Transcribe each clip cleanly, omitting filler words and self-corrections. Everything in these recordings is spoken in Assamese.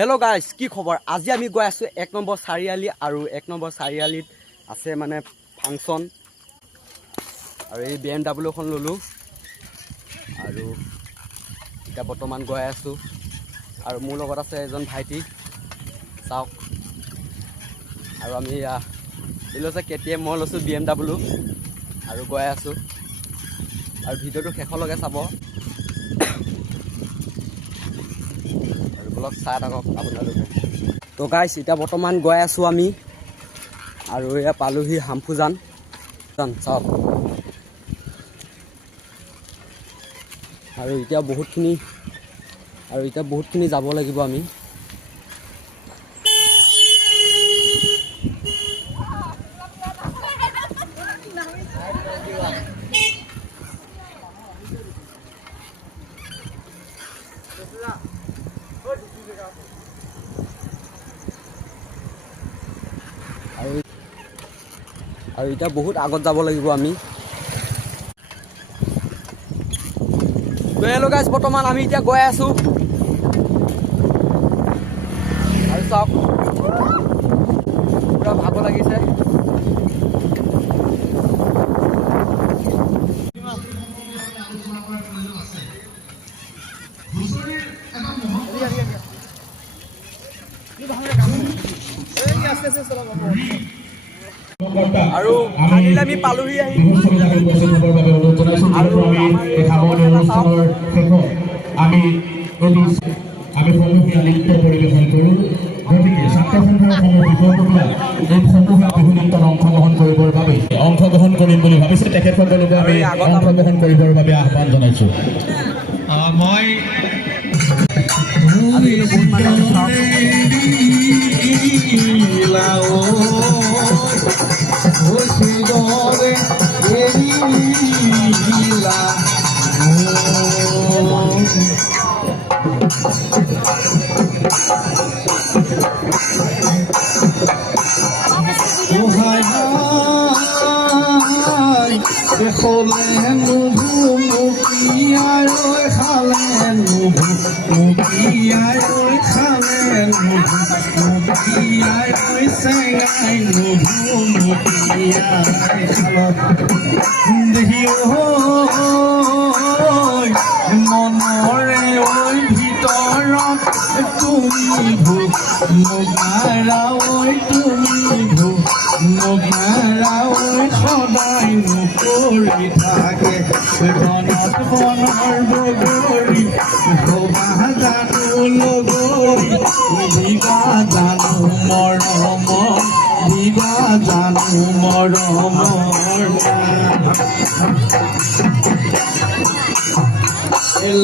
हेलो गाइस की खबर आज आम गई आसो 1 नम्बर चारिआली और 1 नम्बर चारिआलित आसे माने फांगशन और ये BMW ललो और इतना बर्तमान गई आसो और मोर लगत आछे एजन भाईटी चाওক और आम লৈছে KTM मैं लैसो BMW और गई आसो और भिडिओ शेषলৈকে চাব ब्लग चाই থাকক আপোনালোকে। তো গাইস এটা বৰ্তমান গৈ আছো আমি আৰু এয়া পালোহি হামফুজান চাওক আৰু এতিয়া বহুতখিনি যাব লাগিব আমি। और इतना बहुत आगत যাব লাগিব আমি। तो हेलो गाइस बर्तमान আমি এতিয়া গৈ আছো আৰু চাওক পুৰা ভাগ লাগিছে। আৰু ফাইনেলি আমি পালোহি আমি সমূহীয়া নৃত্য পৰিৱেশন কৰোঁ। গতিকে ছাত্ৰ সন্থাসমূহ বিষয়ববীয়া এই সমূহীয়া বিহু নৃত্যত অংশগ্ৰহণ কৰিবৰ বাবে অংশগ্ৰহণ কৰিম বুলি ভাবিছে তেখেতসকলক আমি অংশগ্ৰহণ কৰিবৰ বাবে আহ্বান জনাইছোঁ। মই মনৰে ঐ ভিতৰত তুমি ভোক মোগাৰা ঐ তুমি ভোক মোগাৰা ঐ সদায় নকৰি থাকে বনত বনৰ বগৰী শোভা জানো লগৰী দিবা জানো মৰমৰ দিবা জানো মৰমৰ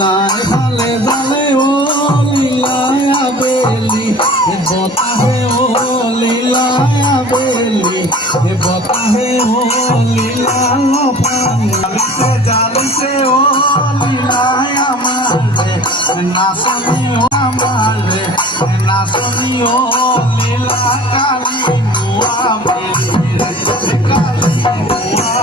লাই ফালে জালে ও লীলাই আবেলি বতাহে ও লীলাই আবেলি বতাহে ও লীলা লফানিছে জালিছে ও লীলাই আমারে নাচনি ও আমারে নাচনি ও লীলা কালি নোয়া বেলি কালি নোয়া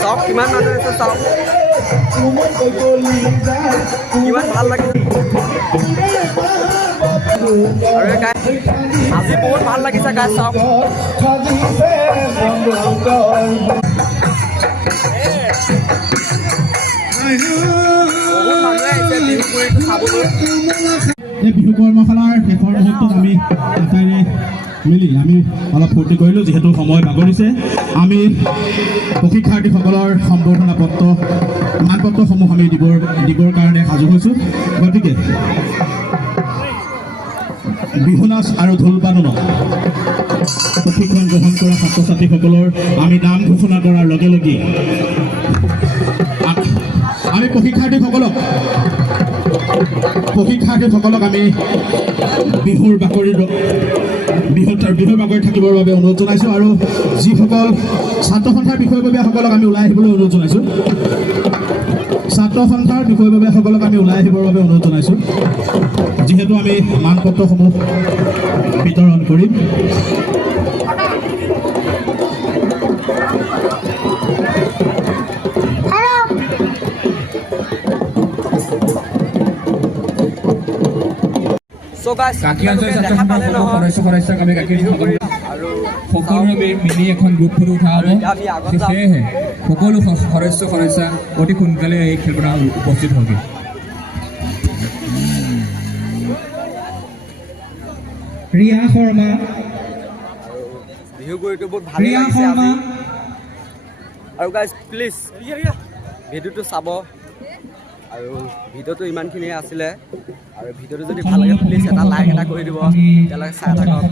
চাওক কিমান মানুহ আছে চাওক কিমান ভাল লাগে আৰু আজি বহুত ভাল লাগিছে গাই চাওক বহুত মানুহে আহিছে বিহু কুৰিটো চাবলৈ এই বিহু কৰ্মশালাৰ শেষৰ মুহূৰ্তত আমি আটাইৰে মিলি আমি অলপ ফূৰ্তি কৰিলোঁ যিহেতু সময় বাগৰিছে আমি প্ৰশিক্ষাৰ্থীসকলৰ সম্বৰ্ধনা পত্ৰ মানপত্ৰসমূহ আমি দিবৰ কাৰণে সাজু হৈছোঁ গতিকে বিহু নাচ আৰু ঢোল বাদনত প্ৰশিক্ষণ গ্ৰহণ কৰা ছাত্ৰ ছাত্ৰীসকলৰ আমি নাম ঘোষণা কৰাৰ লগে লগে আমি প্ৰশিক্ষাৰ্থীসকলক আমি বিহুৰ বাকৰিত থাকিবৰ বাবে অনুৰোধ জনাইছোঁ আৰু যিসকল ছাত্ৰ সন্থাৰ বিষয়ববীয়াসকলক আমি ওলাই আহিবলৈ অনুৰোধ জনাইছোঁ যিহেতু আমি মানপত্ৰসমূহ বিতৰণ কৰিম সকলোৱে মিলি এখন গ্ৰুপ ফটো উঠা হ'ব সেয়েহে সকলো সদস্য অতি সোনকালে এই খেলপথাৰত উপস্থিত হ'ব ৰিয়া শৰ্মা বিহু গুৰিটো বহুত ভালেই লাগিছে আজি আৰু গাইজ প্লিজ ভিডিঅ'টো চাব আৰু ভিডিঅ'টো ইমানখিনিয়ে আছিলে আৰু ভিডিঅ'টো যদি ভাল লাগে প্লিজ এটা লাইক এটা কৰি দিব তেতিয়ালৈকে চাই থাকক